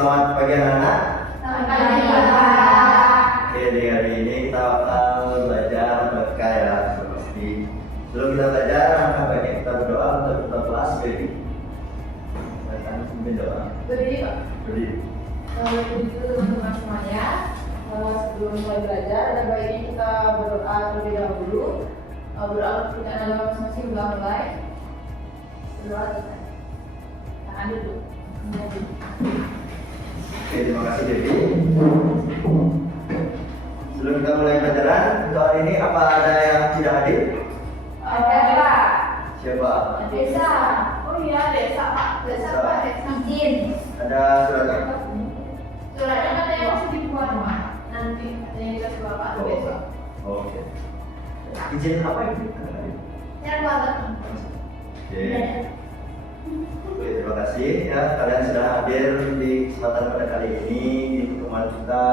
selamat pagi anak-anak. Selamat pagi, Pak. Oke, di hari ini kita akan belajar mereka ya, seperti sebelum kita belajar, maka baiknya kita berdoa untuk kita kelas baby. Saya akan memimpin doa. Berdiri, Pak. Berdiri. Begitu teman-teman semuanya. Sebelum mulai belajar, ada baiknya kita berdoa terlebih dahulu. Berdoa kita dalam masing-masing mulai. Berdoa kita. Ambil dulu. Oke, terima kasih Devi. Sebelum kita mulai pelajaran untuk hari ini, apa ada yang tidak hadir? Ada, Pak. Siapa? Desa. Oh iya, Desa, Pak. Desa, Pak. Desa. Izin. Ada suratnya? Suratnya katanya masih dibuat, Pak. Nanti katanya dikasih Bapak atau besok. Oke. Izin apa itu? Yang banget. Oke. Oke, terima kasih ya kalian sudah hadir di kesempatan pada kali ini di pertemuan kita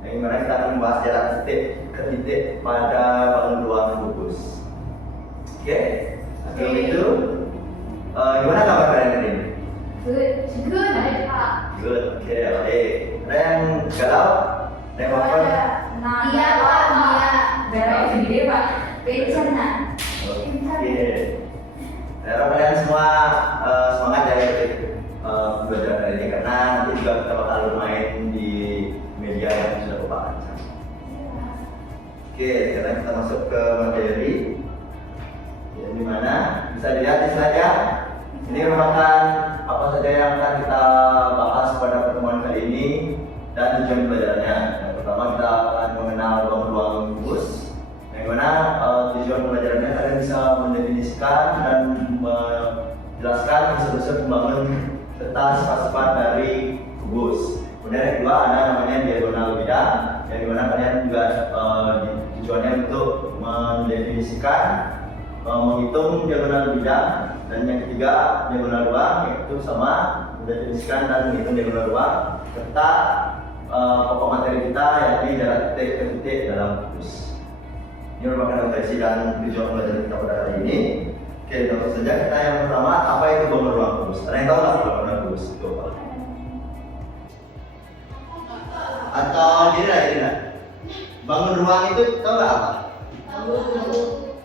yang dimana kita akan membahas jarak titik ke titik pada bangun ruang kubus. Oke, sebelum itu gimana kabar kalian hari ini? Good, baik, Pak. Good, oke, baik. Ada yang galau? Ada yang apa? Iya, Pak. Iya. Galau sendiri, Pak. Pensiunan. Oke. Harap kalian semua semangat ya belajar hari ini karena nanti juga kita bakal bermain di media yang sudah Bapak rancang. Oke, sekarang kita masuk ke materi. Ya, di mana bisa dilihat di slide ya. Ini merupakan apa saja yang akan kita bahas pada pertemuan kali ini dan tujuan pelajarannya. Yang pertama kita akan mengenal ruang kubus. Yang mana tujuan pelajarannya kalian bisa mendefinisikan dan menjelaskan unsur-unsur pembangun serta sifat-sifat dari kubus. Kemudian yang kedua ada namanya diagonal bidang, yang dimana kalian juga tujuannya untuk mendefinisikan, menghitung diagonal bidang, dan yang ketiga diagonal ruang, yaitu sama mendefinisikan dan menghitung diagonal ruang serta pokok materi kita yakni jarak titik ke titik dalam kubus. Ini merupakan referensi dan tujuan pelajaran kita pada hari ini. Oke, langsung saja kita yang pertama, apa itu bangun ruang kubus? Ada yang tahu nggak bangun ruang kubus itu apa? Atau gini lah. Bangun ruang itu tahu nggak apa?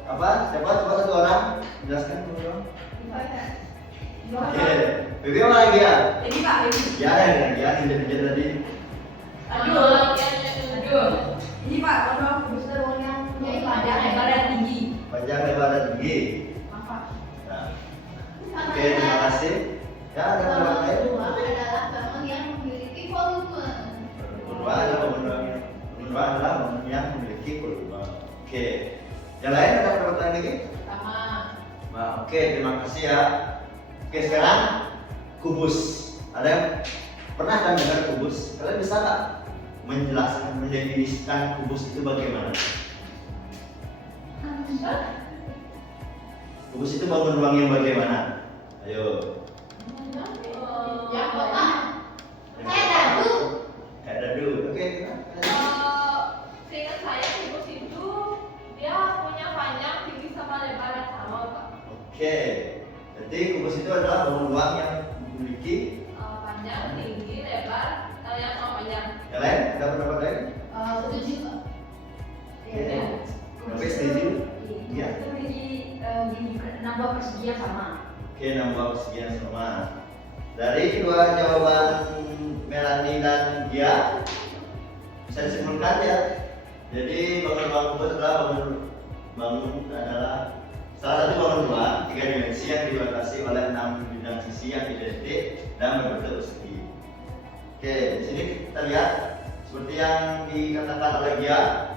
Apa? Siapa? Coba satu orang jelaskan bangun ruang. Oke, Bibi apa lagi ya? Ini, Pak. Ya ada yang lagi ya, pinjam tadi. Aduh. Ini, Pak, ruang kubus itu ruangnya panjang, lebar, dan tinggi. Panjang, lebar, dan tinggi. Apa? Nah. Oke, terima kasih. Ya, ada yang lain? Adalah bangun yang memiliki volume. Ruang adalah bangun yang memiliki volume. Oke. Yang lain ada pertanyaan lagi? Sama. Nah, oke, terima kasih ya. Oke, sekarang kubus. Ada yang pernah kan dengar kubus? Kalian bisa nggak menjelaskan, mendefinisikan kubus itu bagaimana? Kubus itu bangun ruang yang bagaimana? Ayo. Yang kotak. Kayak dadu. Kayak dadu. Oke. Seingat saya kubus itu dia punya panjang, tinggi sama lebar yang sama, Pak. Oke. Jadi kubus itu adalah bangun ruang yang memiliki Panjang, tinggi, lebar, yang sama panjang. yang lain? Ada pendapat lain? Setuju, Pak. Oke. Oke, setuju? Iya. Itu memiliki nambah persegi yang sama. Oke, nambah persegi yang sama. Dari kedua jawaban Melanie dan Gia bisa disimpulkan ya. Jadi bangun ruang kubus adalah adalah salah satu bangun ruang 3 dimensi yang dibatasi oleh 6 bidang sisi yang identik dan berbentuk persegi. Oke, di sini kita lihat seperti yang dikatakan oleh Gia,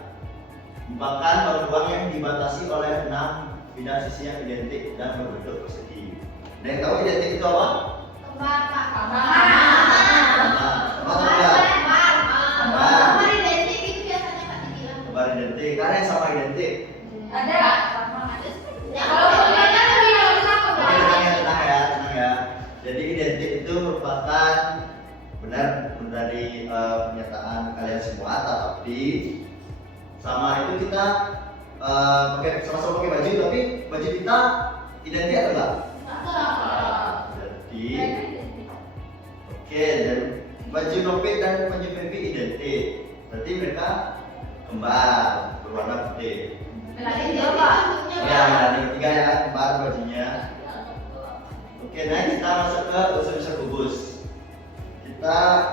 merupakan bangun ruang yang dibatasi oleh 6 bidang sisi yang identik dan berbentuk persegi. Ada yang tahu identik itu apa? Kembar, Pak. Kembar identik itu biasanya Pak dibilang. Kembar identik, karena yang sama identik. Ada. Kalau kembarnya lebih bagus apa, Pak? Tenang ya. Jadi identik itu merupakan benar dari pernyataan kalian semua, tapi sama itu kita pakai sama-sama pakai baju, tapi baju kita identik atau enggak? Jadi oke, dan Baju Nopik dan baju Febi identik. Berarti mereka kembar berwarna putih. Melani juga Pak. Ya, Melani ketiga ya, kembar bajunya. Oke, next kita masuk ke unsur-unsur kubus.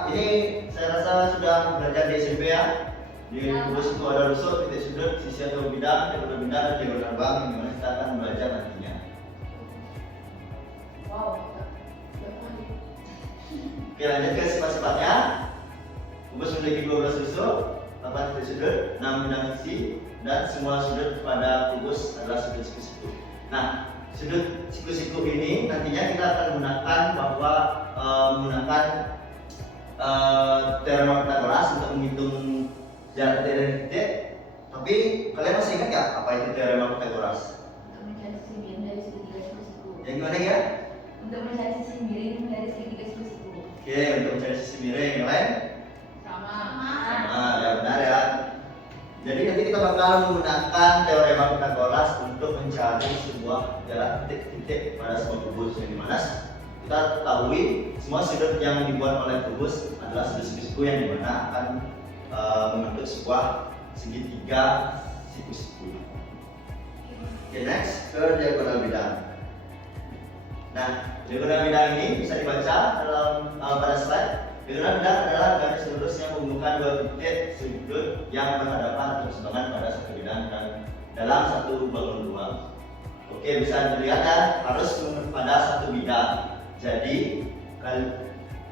Ini saya rasa sudah belajar di SMP ya. Di kubus itu ada rusuk, titik sudut, sisi atau bidang, diagonal bidang, dan diagonal bang, yang mana kita akan belajar nantinya. Wow. Oke, lanjut ke sifat-sifatnya. Kubus memiliki 12 rusuk, 8 titik sudut, 6 bidang sisi, dan semua sudut pada kubus adalah sudut siku-siku. Nah, sudut siku-siku ini nantinya kita akan gunakan bahwa menggunakan teorema Pythagoras untuk menghitung jarak titik dari titik. Tapi kalian masih ingat nggak apa itu teorema Pythagoras? Untuk mencari sisi miring dari segitiga siku-siku. Yang gimana ya? Untuk mencari sisi miring dari segitiga siku-siku. Oke, untuk mencari sisi miring yang lain? Sama. Ya benar ya. Jadi nanti kita bakal menggunakan teorema Pythagoras untuk mencari sebuah jarak titik-titik pada sebuah kubus, yang dimana kita ketahui semua sudut yang dibuat oleh kubus adalah sudut siku-siku yang dimana akan membentuk sebuah segitiga siku-siku. Oke, next ke diagonal bidang. Nah, diagonal bidang ini bisa dibaca dalam pada slide. Diagonal bidang adalah garis lurus yang menghubungkan dua titik sudut yang berhadapan atau berseberangan pada satu bidang dan dalam satu bangun ruang. Oke, bisa dilihat ya, harus pada satu bidang. Jadi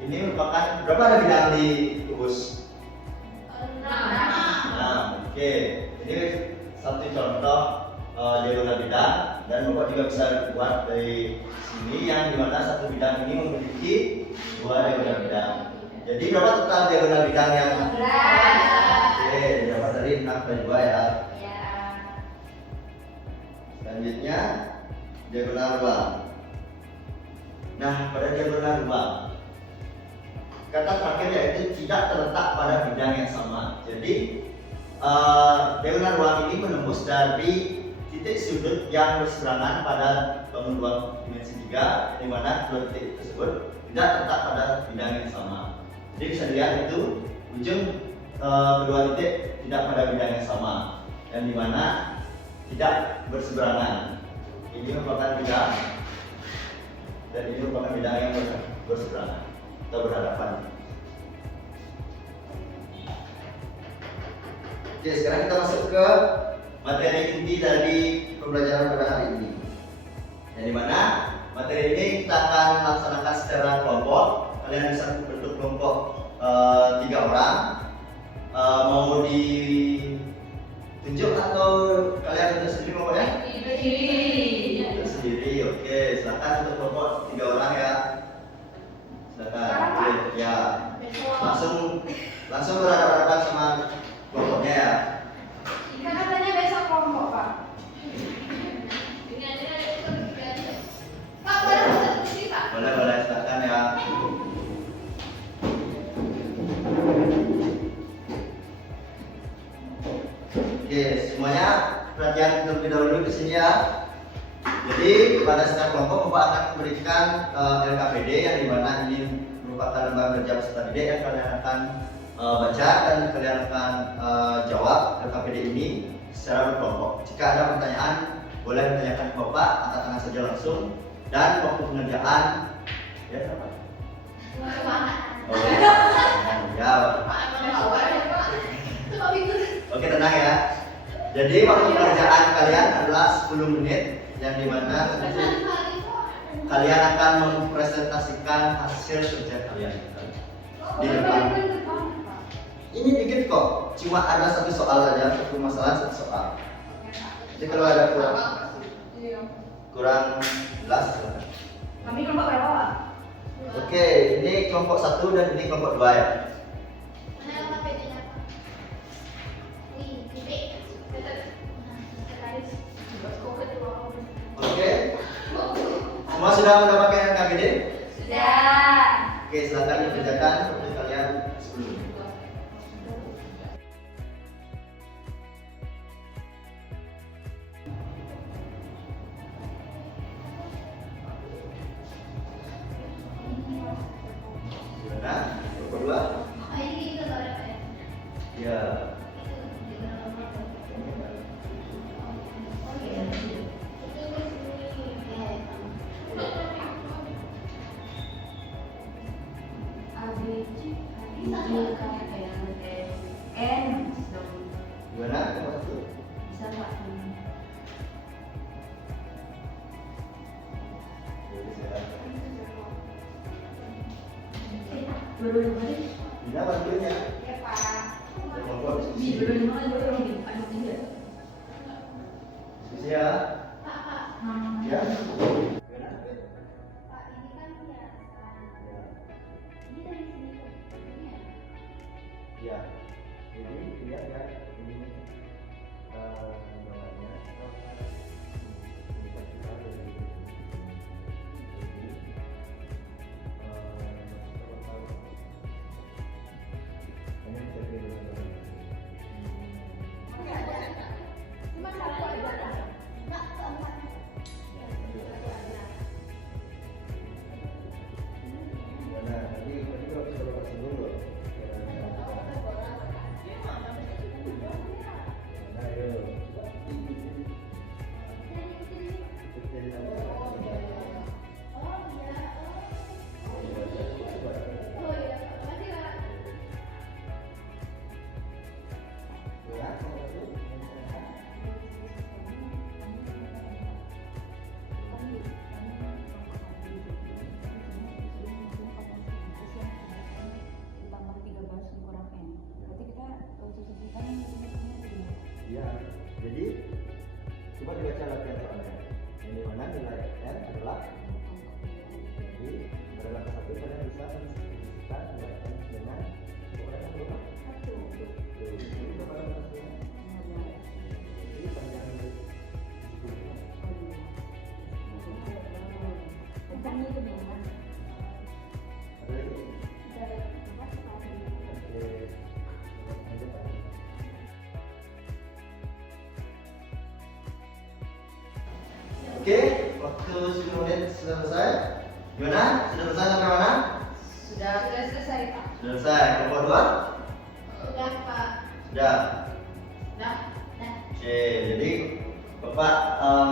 ini merupakan berapa ada bidang di kubus? 6. Nah, oke. Ini satu contoh diagonal bidang, dan Bapak juga bisa buat dari sini yang dimana satu bidang ini memiliki dua diagonal bidang. Jadi berapa total diagonal bidang yang? 11. Oke, dapat dari 6 dan 2 ya. Ya. Selanjutnya diagonal ruang. Nah, pada diagonal ruang, kata terakhir yaitu tidak terletak pada bidang yang sama. Jadi diagonal ruang ini menembus dari titik sudut yang berseberangan pada bangun ruang dimensi 3, di mana dua titik tersebut tidak terletak pada bidang yang sama. Jadi bisa dilihat itu ujung kedua titik tidak pada bidang yang sama, dan di mana tidak berseberangan. Ini merupakan bidang, dan ini merupakan bidang yang berseberangan atau berhadapan. Oke, sekarang kita masuk ke materi inti dari pembelajaran pada hari ini. Yang dimana materi ini kita akan laksanakan secara kelompok. Kalian bisa bentuk kelompok 3 orang. Mau ditunjuk atau kalian bentuk sendiri kelompoknya? Bentuk sendiri, oke. Silakan untuk kelompok 3 orang ya. Silakan. Oke, ya. Langsung berhadapan sama kelompoknya ya. Kan katanya besok kelompok Pak. Ini aja itu 3 aja. Pak, boleh satu sih, Pak. Boleh, silakan ya. Oke, semuanya perhatian terlebih dahulu di sini ya. Jadi pada setiap kelompok Bapak akan memberikan LKPD yang dimana ini merupakan lembar kerja peserta didik yang kalian akan baca dan kalian akan jawab LKPD ini secara berkelompok. Jika ada pertanyaan boleh ditanyakan ke Bapak, angkat tangan saja langsung, dan waktu pengerjaan ya apa? Oh, ya. Oke, tenang ya. Jadi waktu pengerjaan kalian adalah 10 menit, yang dimana nanti kalian akan mempresentasikan hasil kerja kalian di depan. Ini dikit kok, cuma ada satu soal saja, satu masalah satu soal. Jadi kalau ada kurang jelas, silakan. Kami kelompok berapa Pak? Oke, ini kelompok 1 dan ini kelompok 2 ya. Oke, semua sudah mendapatkan LKPD? Sudah. Oke, silakan dikerjakan seperti kalian sebelumnya. Gimana? Kelompok 2? Gimana? Nomor 1? Bisa Pak. Dua-duanya tadi. Dina bantuin ya. Ya Pak. Kelompok diskusi. Dua-duanya mana dua-duanya lebih. Ada tiga. Diskusi ya. Ya. Pak, ini kan hiasan. Ini dari sini kok. Ini ya? Ya. Jadi lihat ya ini bawahnya. Cuma satu aja Pak. Enggak, keempat. Ya, satu aja. Nah, tadi kalau bisa lokasi dulu. Nah, yuk. Ya, jadi coba dibaca latihan soalnya. Yang dimana nilai N adalah, jadi pada langkah 1 kalian bisa mendiskusikan nilai N dengan ukuran yang berapa? 1. Jadi kepada maksudnya. Jadi panjang dari 10. Ada lagi? Oke. Lanjut Pak. Oke, waktu 10 menit sudah selesai. Gimana? Sudah selesai sampai mana? Sudah selesai Pak. Sudah selesai. Kelompok 2? Udah Pak. Sudah. Dah. Oke, jadi Bapak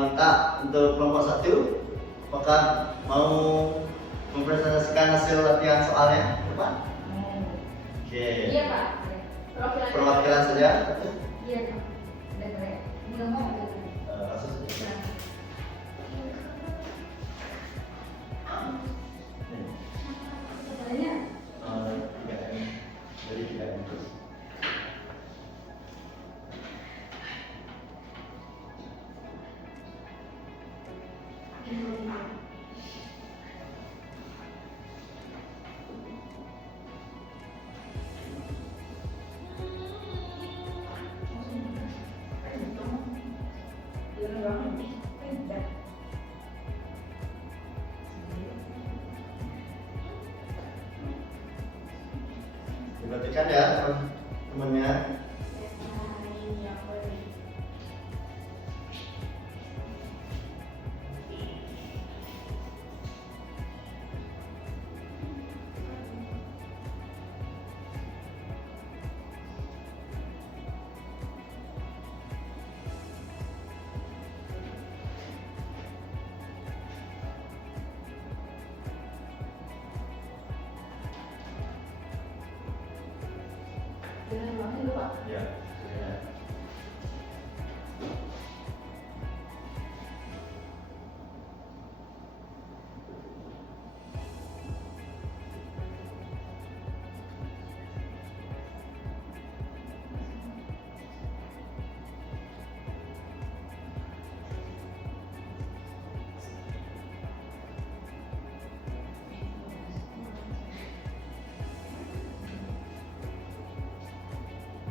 minta untuk kelompok 1, apakah mau mempresentasikan hasil latihan soalnya? Bapak? Oke. Iya Pak. Perwakilan saja. Iya Pak. Udah keren. Enggak mau. Kasus. Nih. Sebenarnya 3M. Jadi 3M terus. Diperhatikan ya teman-temannya. Ya.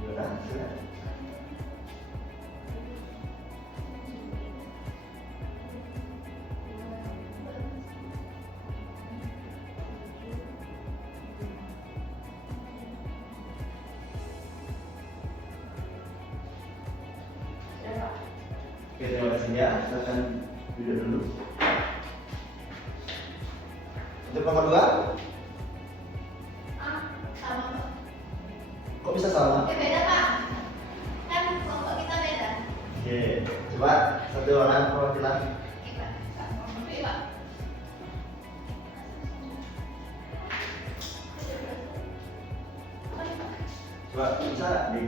Gimana? Sudah? Oke, terima kasih ya. Silakan duduk dulu. Untuk nomor 2, Sama Pak. kok bisa sama? Beda Pak. Kan kelompok kita beda. Oke, coba satu orang perwakilan. Oke Pak. Oke Pak. Coba bisa di.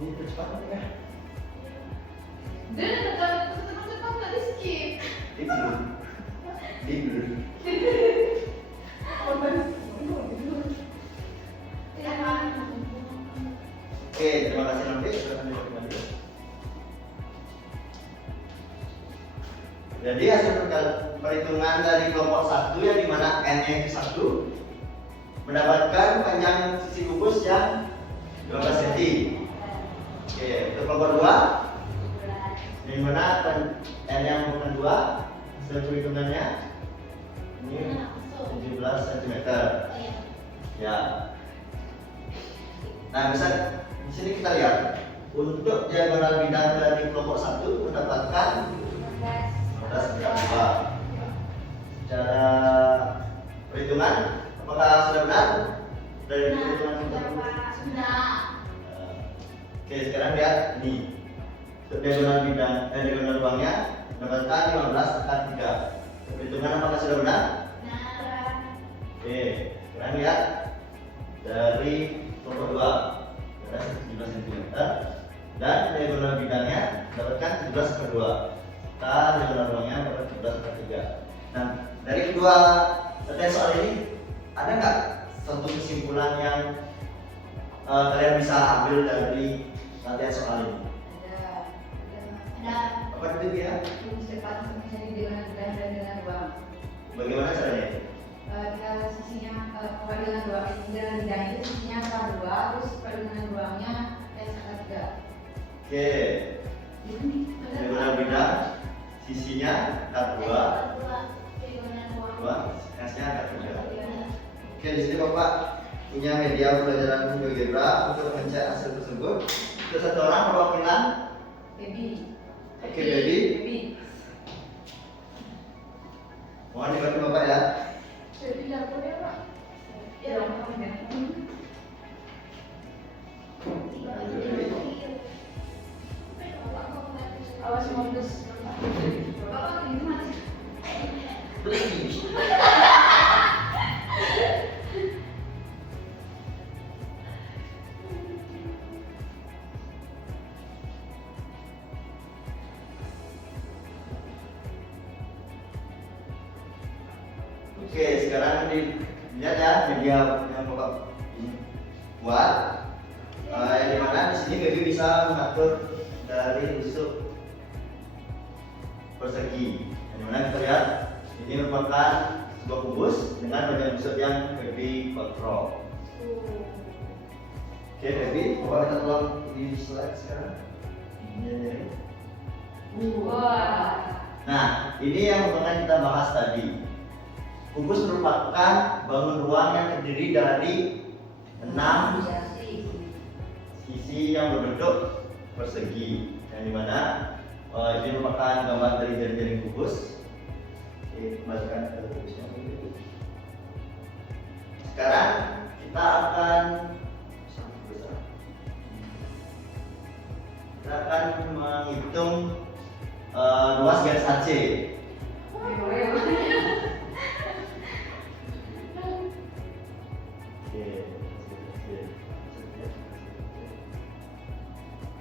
Ini percepatan ya. Dan tetap nggak di skip. Tidur. Ya kan? Oke, terima kasih nanti sudah duduk kembali. Jadi hasil perhitungan dari kelompok 1 yang dimana n-nya itu 1 mendapatkan panjang sisi kubus yang 12 cm. Oke, untuk kelompok 2 yang mana n yang bukan 2 hasil perhitungannya ini 17 cm. Ya. Nah, bisa di sini kita lihat untuk diagonal bidang dari kelompok 1 mendapatkan 15 bidang 2. Secara perhitungan apakah sudah benar? Dari perhitungan tersebut? Oke, sekarang lihat ini. Untuk diagonal bidang diagonal ruangnya mendapatkan 15 akar 3. Perhitungan apakah sudah benar? Oke, sekarang lihat dari kelompok 2 ada 17 cm dan diagonal bidangnya mendapatkan 17 per 2. Kita diagonal ruangnya dapat 17 per 3. Nah, dari kedua latihan soal ini ada nggak satu kesimpulan yang kalian bisa ambil dari latihan soal ini? Ada. Apa itu dia? Cepat menjadi dengan bidang dan dengan ruang. Bagaimana caranya? Dia sisinya kalau dengan ruang dengan bidang itu sisinya akar 2, terus kalau dengan ruangnya akar 3. Oke, diagonal bidang sisinya akar 2, kasnya akar 3. Oke, di sini Bapak punya media pelajaran GeoGebra untuk mencek hasil tersebut. Untuk satu orang perwakilan Baby. Oke, Baby. Mohon dibantu Bapak ya. Baby dapur ya Pak. Ya, awas modus. Bapak gimana sih? Oke, sekarang dilihat ya media yang Bapak buat. Yang dimana di sini Baby bisa mengatur dari tusuk persegi. Yang mana kita lihat ini merupakan sebuah kubus dengan bagian tusuk yang Baby kontrol. Oke, Baby, coba kita tolong di slide sekarang. Ini. Wah. Nah, ini yang merupakan kita bahas tadi. Kubus merupakan bangun ruang yang terdiri dari 6 sisi yang berbentuk persegi, yang dimana ini merupakan gambar dari jaring-jaring kubus. Oke, kembalikan ke kubusnya. Sekarang kita akan menghitung luas garis AC.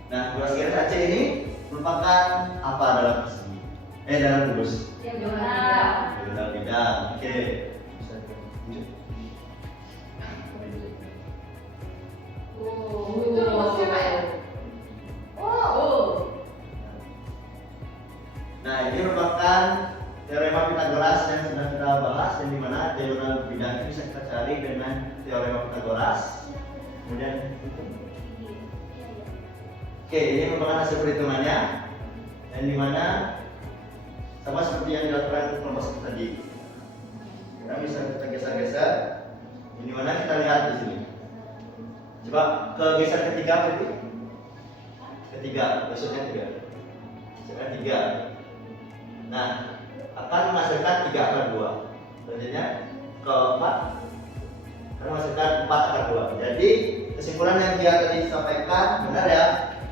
Nah, luas garis AC ini merupakan apa dalam persegi? Dalam kubus? Diagonal bidang. Oke. Bisa tunjuk. Itu luasnya Pak ya? Nah, ini merupakan teorema Pythagoras yang sudah kita bahas, yang dimana diagonal bidang itu bisa kita cari dengan teorema Pythagoras. Kemudian oke, ini merupakan hasil perhitungannya, yang dimana sama seperti yang dilakukan kelompok satu tadi. Kita bisa kita geser-geser, yang dimana kita lihat di sini. Coba ke geser ketiga berarti. Ketiga, besoknya 3. Sekarang 3. Nah, akan menghasilkan 3 akar 2. Selanjutnya keempat akan menghasilkan 4 akar 2. Jadi kesimpulan yang dia tadi sampaikan benar ya.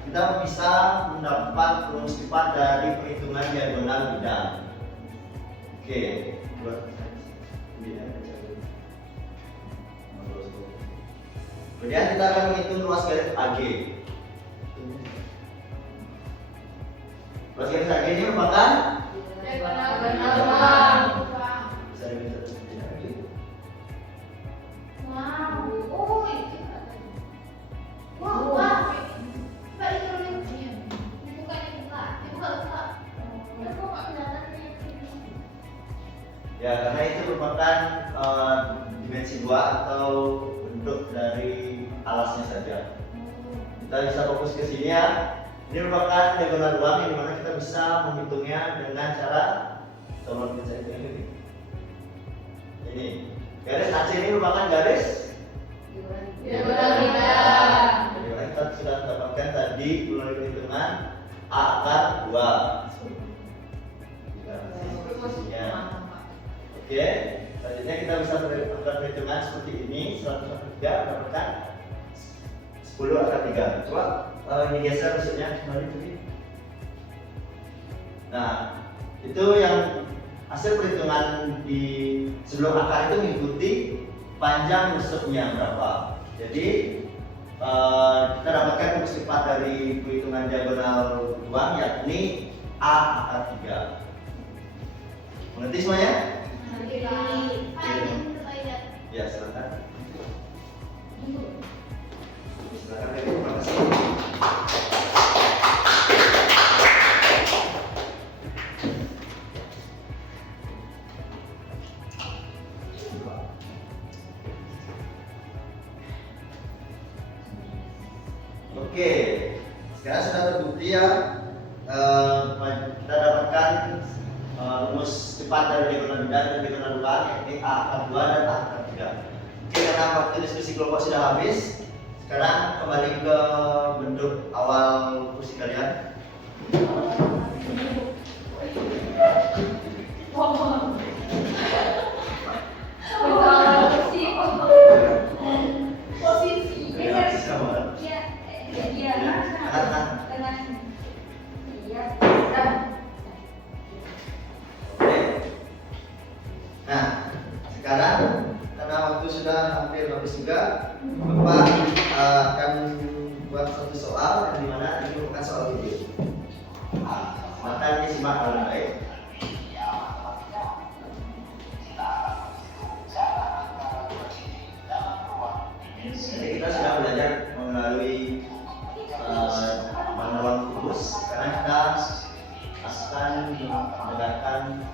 Kita bisa mendapat rumus sifat dari perhitungan diagonal bidang. Oke, kemudian kita akan menghitung luas garis AG. Ruas garis lagi ini merupakan Diagonal ruang. bisa diminta seperti lagi. Wow. Oh, itu. Wow, wow. Coba diturunin. Dibuka, dibuka. Dibuka, buka. Ya, kok nggak kelihatan kayak gini? Ya, karena itu merupakan dimensi 2 atau bentuk dari alasnya saja. Kita bisa fokus ke sini ya. Ini merupakan diagonal ruang yang dimana kita bisa menghitungnya dengan cara tolong bisa ini. Ini garis AC ini merupakan garis Diagonal bidang. jadi kita sudah dapatkan tadi melalui perhitungan A akar 2. Posisinya. Oke, selanjutnya kita bisa melakukan perhitungan seperti ini. 103 mendapatkan 10 akar 3. Coba ini geser maksudnya kembali tadi. Nah, itu yang hasil perhitungan di sebelum akar itu mengikuti panjang rusuknya berapa. Jadi kita dapatkan rumus cepat dari perhitungan diagonal ruang yakni A akar 3. Mengerti semuanya? Ya, silakan. Silakan Dewi, terima kasih. Oke, sekarang sudah terbukti ya, kita dapatkan rumus cepat dari diagonal bidang dan diagonal ruang yakni A akar 2 dan A akar 3. Oke, karena waktu diskusi kelompok sudah habis, sekarang kembali ke bentuk awal kursi kalian. Ya, sama. Oke. Nah, sekarang karena waktu sudah hampir habis juga, Bapak akan buat satu soal yang dimana ini merupakan soal video. Maka disimak dengan baik. Jadi kita sudah belajar melalui mana ruang kubus. Sekarang kita akan mendengarkan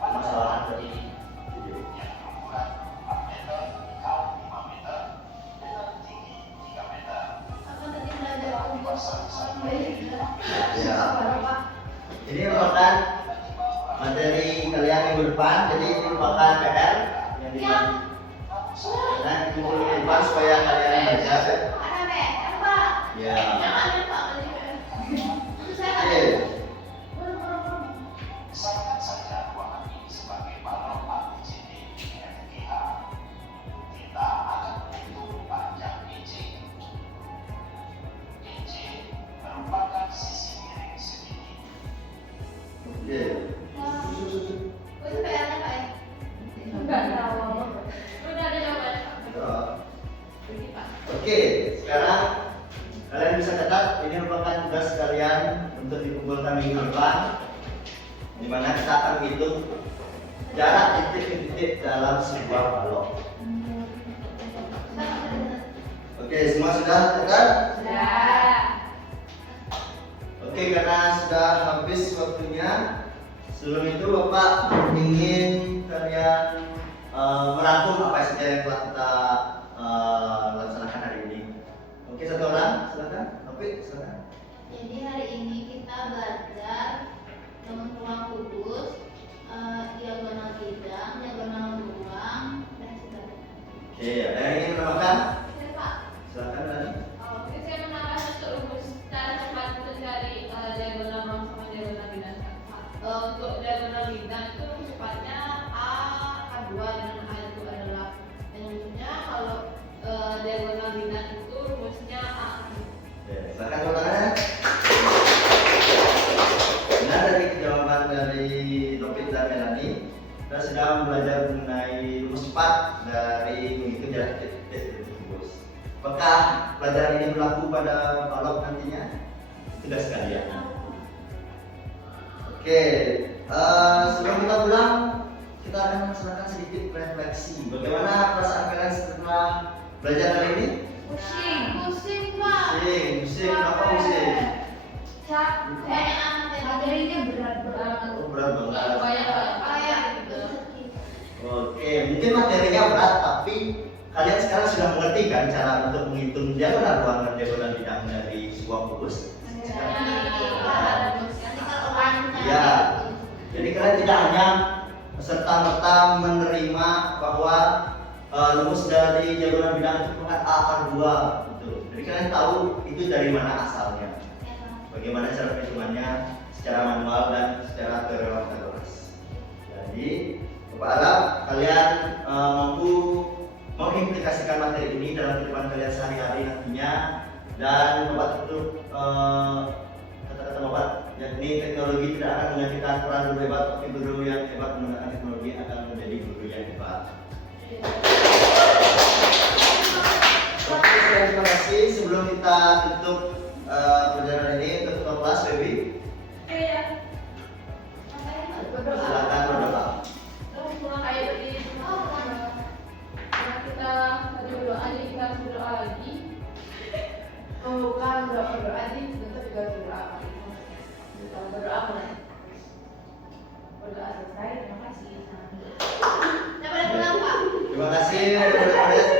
permasalahan dari video. Ya. Ini merupakan materi kalian minggu depan. Jadi ini merupakan PR yang dibagi. Nah, dikumpulin di depan supaya kalian baca. Ya. Oke. Oke, sekarang kalian bisa catat ini merupakan tugas kalian untuk dikumpulkan minggu depan, di mana kita akan menghitung jarak titik ke titik dalam sebuah balok. Oke, semua sudah catat? Oke, karena sudah habis waktunya, sebelum itu Bapak ingin kalian merangkum apa saja yang telah kita laksanakan hari ini. Oke, satu orang, silakan. Oke, silakan. Jadi hari ini kita belajar tentang ruang kubus, diagonal bidang, diagonal ruang, dan sebagainya. Oke, ada yang ingin menambahkan? Siapa? Silakan Rani. Jadi saya menambahkan untuk rumus cara cepat mencari diagonal ruang sama diagonal bidang. Untuk diagonal bidang itu cepatnya A akar 2 dengan A itu adalah rumusnya. Kalau diagonal bidang itu rumusnya A akar 2. Oke, silakan tepuk tangannya. Benar dari jawaban dari Topik dan Melani, kita sedang belajar mengenai rumus cepat dari menghitung jarak titik kubus. Apakah pelajaran ini berlaku pada balok nantinya? Tidak sekalian. Oke, sebelum kita pulang, kita akan melaksanakan sedikit refleksi. Bagaimana perasaan kalian setelah belajar kali ini? Pusing, pusing pak. Pusing, apa pusing? Capek, materinya berat-berat. Oh, berat banget. Banyak Kayak gitu. Oke, mungkin materinya berat, tapi kalian sekarang sudah mengerti kan cara untuk menghitung diagonal ruangan diagonal bidang dari sebuah kubus? Ya, jadi kalian tidak hanya serta-merta menerima bahwa rumus dari diagonal bidang itu merupakan A akar 2 gitu. Jadi kalian tahu itu dari mana asalnya, bagaimana cara perhitungannya secara manual dan secara teoritis. Jadi Bapak harap kalian mampu mengimplikasikan materi ini dalam kehidupan kalian sehari-hari nantinya, dan Bapak tutup kata-kata Bapak, yakni teknologi tidak akan menggantikan peran guru hebat, tapi guru yang hebat menggunakan teknologi akan menjadi guru yang hebat. Oke, terima kasih. Sebelum kita tutup perjalanan ini, tutup kelas, Baby. Silakan berdoa. Karena kita tadi berdoa, jadi kita harus berdoa lagi. Bukan berdoa aja, tentu juga berdoa. Kita berdoa mulai. Berdoa selesai, terima kasih. Dapat pulang pak. Terima kasih.